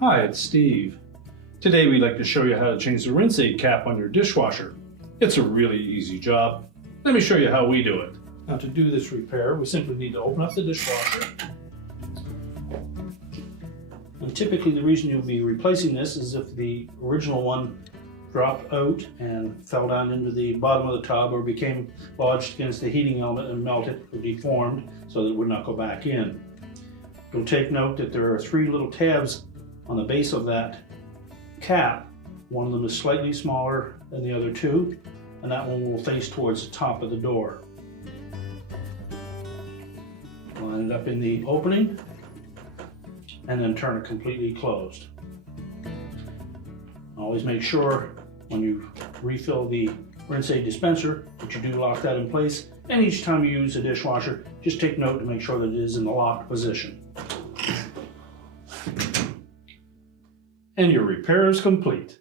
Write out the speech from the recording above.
Hi, it's Steve. Today we'd like to show you how to change the rinse aid cap on your dishwasher. It's a really easy job. Let me show you how we do it. Now to do this repair, we simply need to open up the dishwasher. And typically the reason you'll be replacing this is if the original one dropped out and fell down into the bottom of the tub or became lodged against the heating element and melted or deformed so that it would not go back in. You'll take note that there are 3 little tabs on the base of that cap. One of them is slightly smaller than the other 2, and that one will face towards the top of the door. Line it up in the opening and then turn it completely closed. Always make sure when you refill the rinse aid dispenser that you do lock that in place, and each time you use a dishwasher, just take note to make sure that it is in the locked position. And your repair is complete.